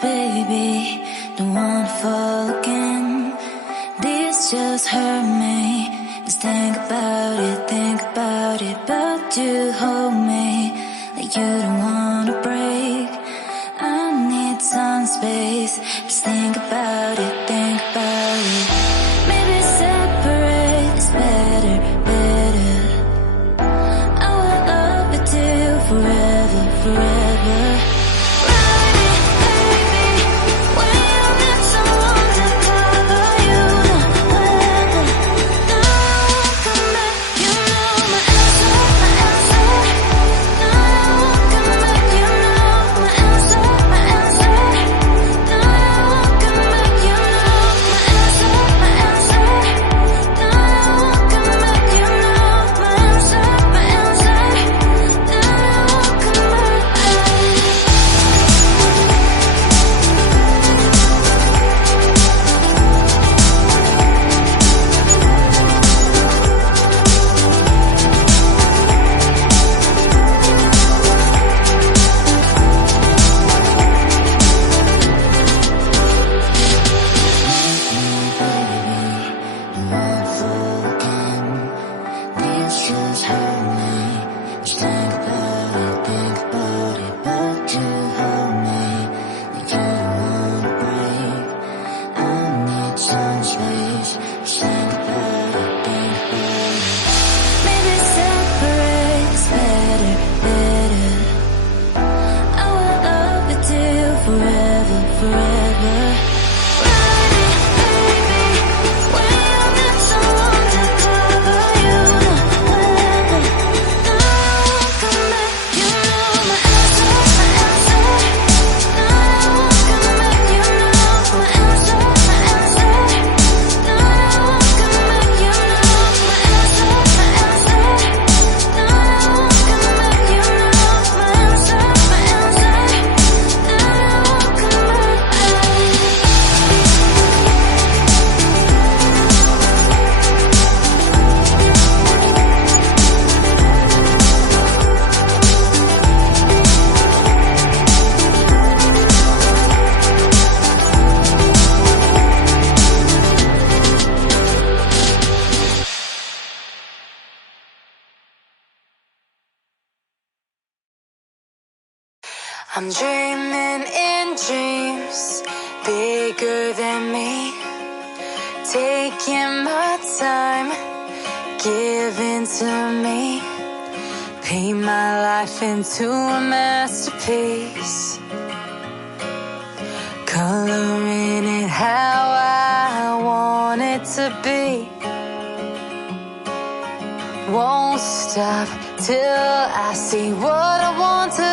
baby, don't wanna fall again. This just hurt me. Just think about it, but you hold me like you don't wanna break. I need some space. Just think about it, maybe separate is better, better. I will love you till forever, forever. I'm dreaming in dreams bigger than me, taking my time, giving to me, paint my life into a masterpiece, coloring it how I want it to be. Won't stop till I see what I want to